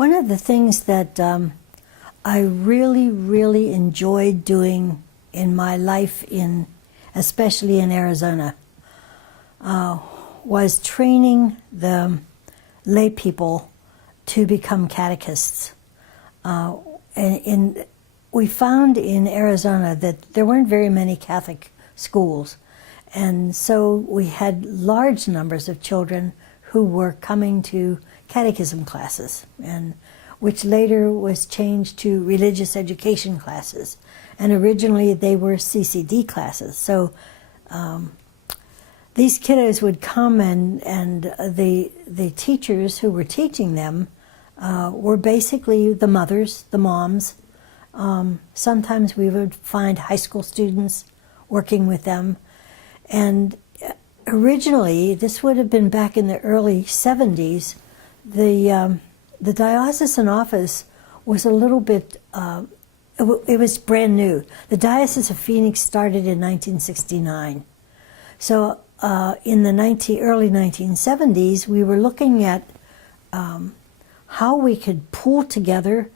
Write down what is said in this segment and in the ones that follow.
One of the things that I really enjoyed doing in my life, especially in Arizona, was training the lay people to become catechists. We found in Arizona that there weren't very many Catholic schools, and so we had large numbers of children who were coming to catechism classes, and which later was changed to religious education classes. And originally they were CCD classes. So these kiddos would come, and the teachers who were teaching them were basically the mothers, the moms. Sometimes we would find high school students working with them. And originally, this would have been back in the early 70s, the diocesan office was a little bit, it was brand new. The Diocese of Phoenix started in 1969. So in the early 1970s, we were looking at how we could pool together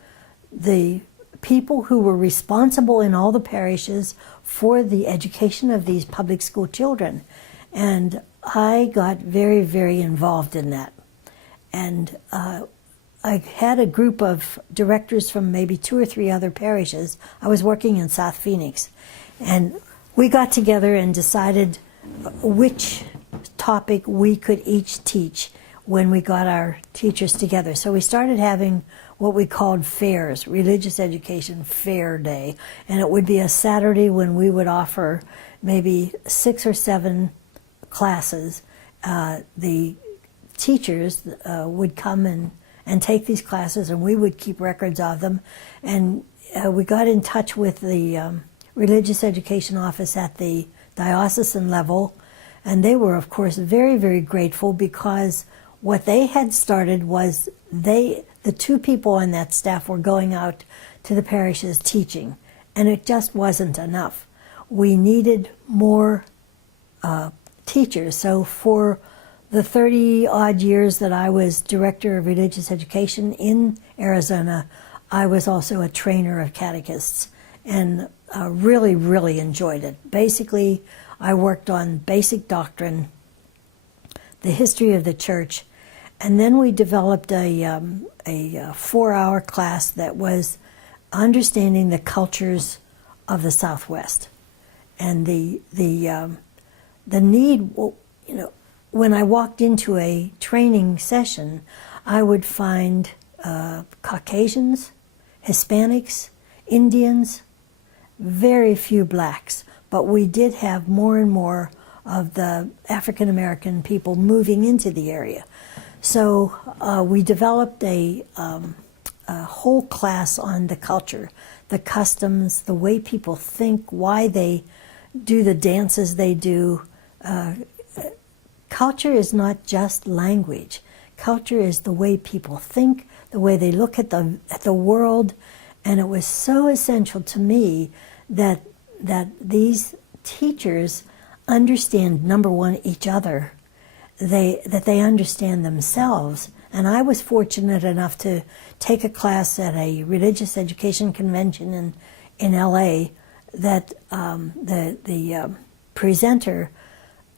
the people who were responsible in all the parishes for the education of these public school children. And I got very involved in that. And I had a group of directors from maybe 2 or 3 other parishes. I was working in South Phoenix. And we got together and decided which topic we could each teach when we got our teachers together. So we started having what we called fairs, Religious Education Fair Day. And it would be a Saturday when we would offer maybe 6 or 7 classes. The teachers would come and take these classes, and we would keep records of them. And we got in touch with the Religious Education Office at the diocesan level, and they were, of course, very grateful, because what they had started was the 2 people on that staff were going out to the parishes teaching, and it just wasn't enough. We needed more teachers. So for the 30-odd years that I was director of religious education in Arizona, I was also a trainer of catechists, and really enjoyed it. Basically, I worked on basic doctrine, the history of the church, and then we developed a 4-hour class that was understanding the cultures of the Southwest, and the need. You know, when I walked into a training session, I would find Caucasians, Hispanics, Indians, very few blacks, but we did have more and more of the African American people moving into the area. So we developed a whole class on the culture, the customs, the way people think, why they do the dances they do. Culture is not just language. Culture is the way people think, the way they look at the world, and it was so essential to me that these teachers understand, number one, each other, that they understand themselves. And I was fortunate enough to take a class at a religious education convention in LA that the presenter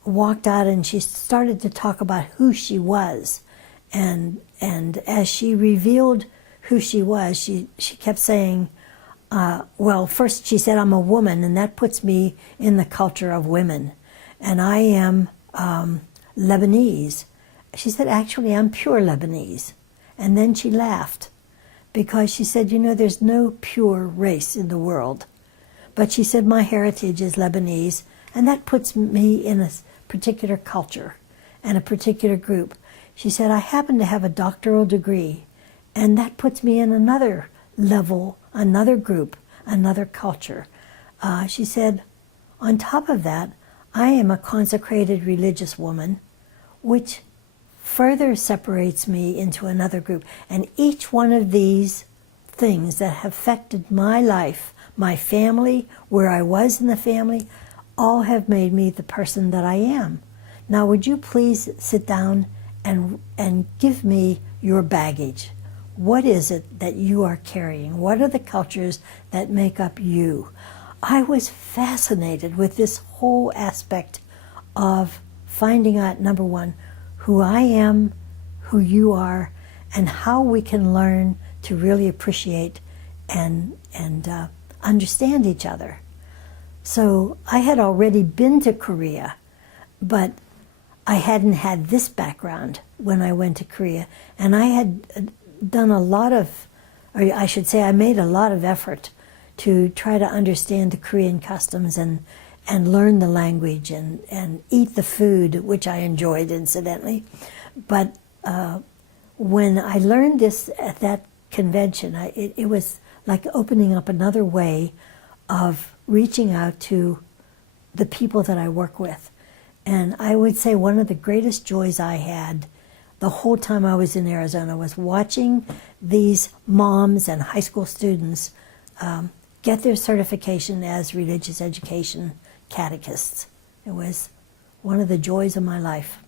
walked out, and she started to talk about who she was, and as she revealed who she was, she kept saying, well, first she said, I'm a woman, and that puts me in the culture of women, and I am Lebanese. She said, actually, I'm pure Lebanese. And then she laughed, because she said, you know, there's no pure race in the world, but she said, my heritage is Lebanese, and that puts me in a particular culture and a particular group. She said, I happen to have a doctoral degree, and that puts me in another level, another group, another culture. She said, on top of that, I am a consecrated religious woman, which further separates me into another group. And each one of these things that have affected my life, my family, where I was in the family, all have made me the person that I am. Now, would you please sit down and give me your baggage? what is it that you are carrying? What are the cultures that make up you? I was fascinated with this whole aspect of finding out, number one, who I am, who you are, and how we can learn to really appreciate and understand each other. So I had already been to Korea, but I hadn't had this background when I went to Korea. And I had done a lot of, or I should say I made a lot of effort to try to understand the Korean customs and learn the language and eat the food, which I enjoyed incidentally. But when I learned this at that convention, it was like opening up another way of reaching out to the people that I work with. And I would say one of the greatest joys I had the whole time I was in Arizona was watching these moms and high school students get their certification as religious education catechists. It was one of the joys of my life.